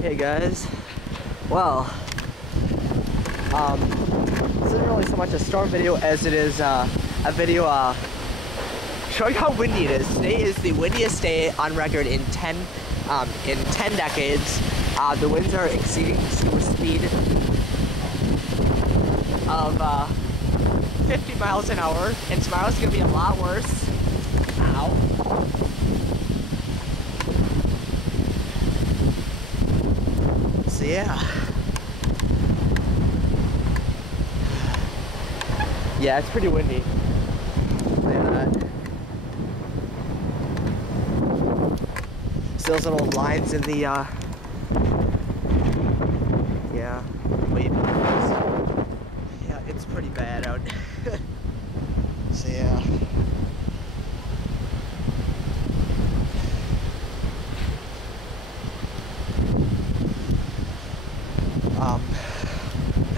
Hey guys. Well, this isn't really so much a storm video as it is a video showing how windy it is. Today is the windiest day on record in 10 decades. The winds are exceeding the super speed of 50 miles an hour, and tomorrow's gonna be a lot worse. Ow. So yeah. Yeah, it's pretty windy. Look at that. See those little lines in the yeah, wait. Yeah, it's pretty bad out. So yeah.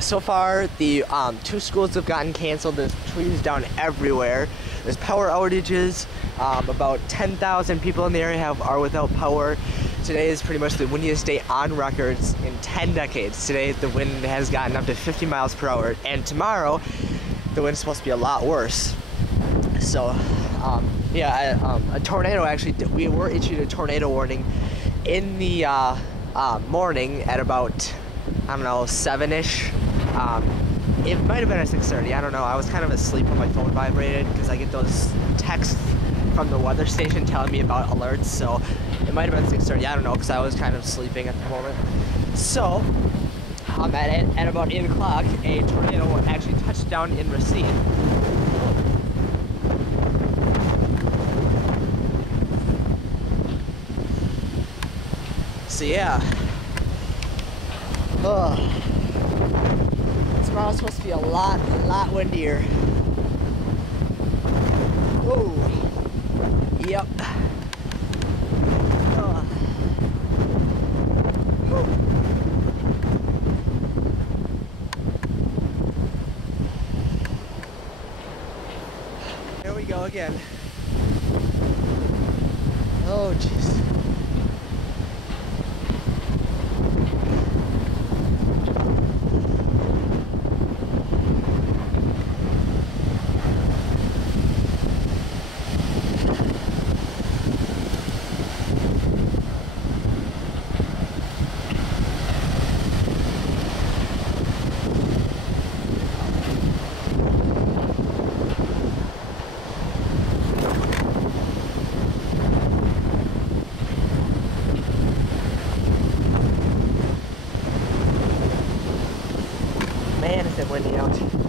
So far, the 2 schools have gotten canceled. There's trees down everywhere. There's power outages. About 10,000 people in the area are without power. Today is pretty much the windiest day on records in 10 decades. Today, the wind has gotten up to 50 miles per hour, and tomorrow, the wind's supposed to be a lot worse. So, yeah, a tornado actually. We were issued a tornado warning in the morning at about, I don't know, 7-ish. It might have been at 6:30. I don't know. I was kind of asleep when my phone vibrated because I get those texts from the weather station telling me about alerts. So it might have been 6:30. I don't know because I was kind of sleeping at the moment. So at about 8 o'clock, a tornado actually touched down in Racine. So yeah. Tomorrow's supposed to be a lot windier. Oh, yep. Here we go again. Oh, jeez. Man, is it windy out.